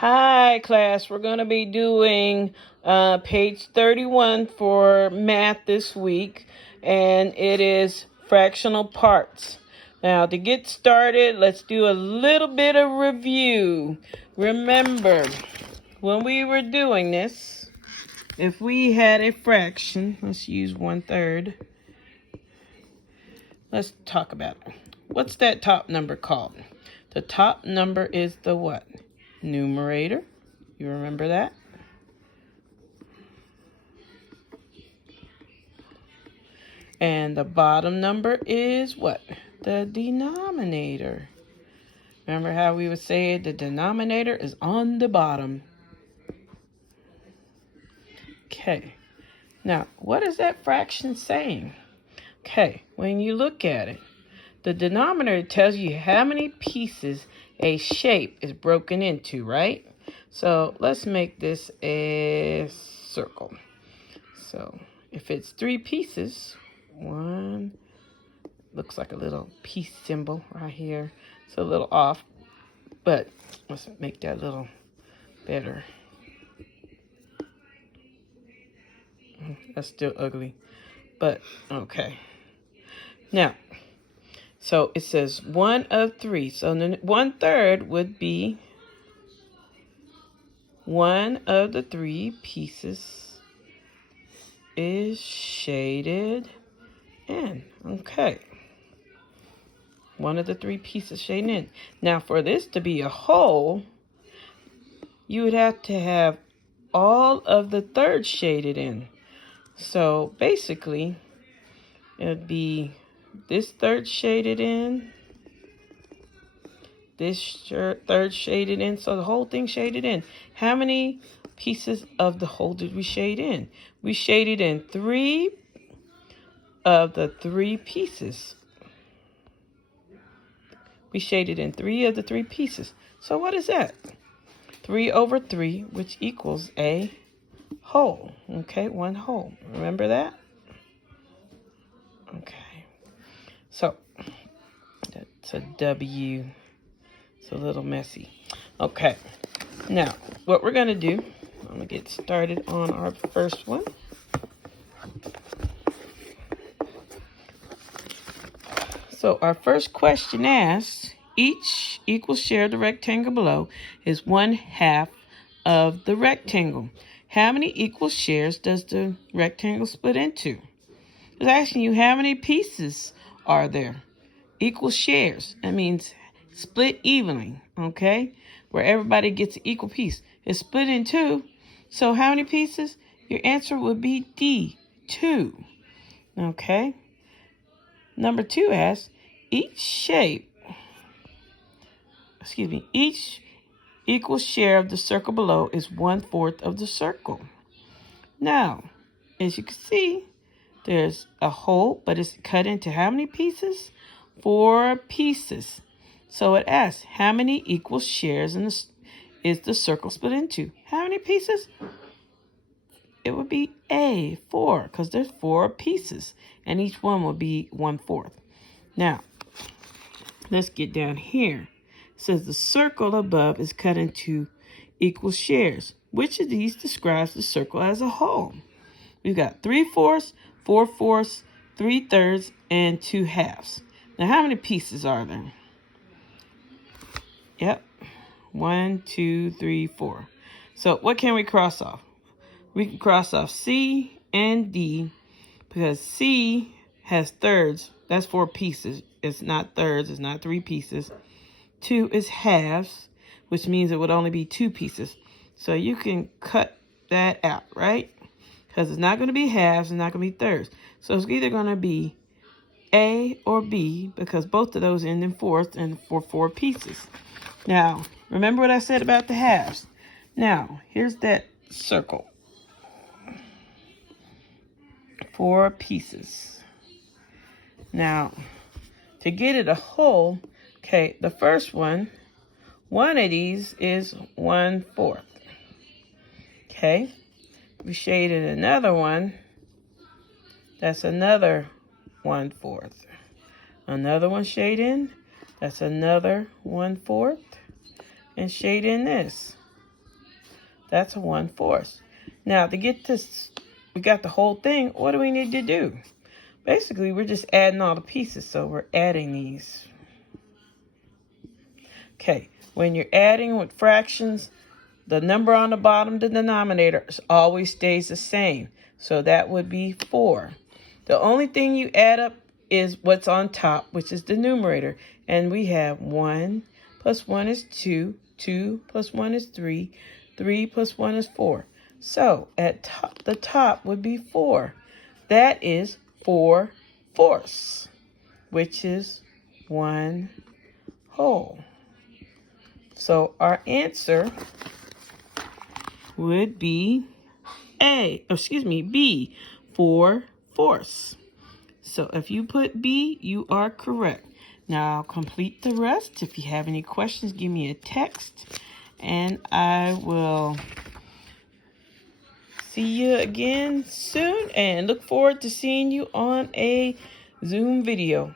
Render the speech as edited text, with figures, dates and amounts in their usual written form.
Hi, class. We're going to be doing page 31 for math this week, and it is fractional parts. Now, to get started, let's do a little bit of review. Remember, when we were doing this, if we had a fraction, let's use 1/3. Let's talk about it. What's that top number called? The top number is the what? Numerator. You remember that? And the bottom number is what? The denominator. Remember how we would say the denominator is on the bottom. Okay. Now, what is that fraction saying? Okay, when you look at it, the denominator tells you how many pieces a shape is broken into, right? So let's make this a circle. So if it's 3 pieces, one, looks like a little piece symbol right here. It's a little off, but let's make that a little better. That's still ugly, but okay. Now, so it says 1 of 3. So 1/3 would be 1 of the 3 pieces is shaded in. Okay. 1 of the 3 pieces shaded in. Now, for this to be a whole, you would have to have all of the thirds shaded in. So basically, it would be this third shaded in, this third shaded in, so the whole thing shaded in. How many pieces of the whole did we shade in? We shaded in 3 of the 3 pieces. We shaded in 3 of the 3 pieces. So what is that? 3 over 3, which equals a whole. Okay, 1 whole. Remember that? Okay. So that's a W. It's a little messy. Okay. Now, what we're going to do, I'm going to get started on our first one. So our first question asks, each equal share of the rectangle below is 1/2 of the rectangle. How many equal shares does the rectangle split into? It's asking you how many pieces are there. Equal shares. That means split evenly, okay? Where everybody gets an equal piece. It's split in 2. So how many pieces? Your answer would be D, 2. Okay? Number 2 asks, each equal share of the circle below is 1/4 of the circle. Now, as you can see, there's a hole, but it's cut into how many pieces? 4 pieces. So it asks, how many equal shares is the circle split into? How many pieces? It would be A, 4, because there's 4 pieces, and each one will be 1/4. Now, let's get down here. It says the circle above is cut into equal shares. Which of these describes the circle as a whole? We've got 3/4, 4/4, 3/3, and 2/2. Now, how many pieces are there? Yep. 1, 2, 3, 4. So what can we cross off? We can cross off C and D because C has thirds. That's 4 pieces. It's not thirds. It's not 3 pieces. 2 is halves, which means it would only be 2 pieces. So you can cut that out, right? Because it's not going to be halves. It's not going to be thirds. So it's either going to be A or B because both of those end in fourths and for 4 pieces. Now, remember what I said about the halves. Now, here's that circle. 4 pieces. Now, to get it a whole, okay, the first one of these is 1/4. Okay, we shaded another one. That's another 1/4. Another one shade in. That's another 1/4. And shade in this. That's a 1/4. Now, to get this, we got the whole thing. What do we need to do? Basically, we're just adding all the pieces, so we're adding these. Okay, when you're adding with fractions, the number on the bottom, the denominator, always stays the same. So that would be 4. The only thing you add up is what's on top, which is the numerator. And we have 1 plus 1 is 2. 2 plus 1 is 3. 3 plus 1 is 4. So at the top would be 4. That is 4/4, which is 1 whole. So our answer would be B, 4/4. So if you put B, you are correct. Now I'll complete the rest. If you have any questions, give me a text, and I will see you again soon, and look forward to seeing you on a Zoom video.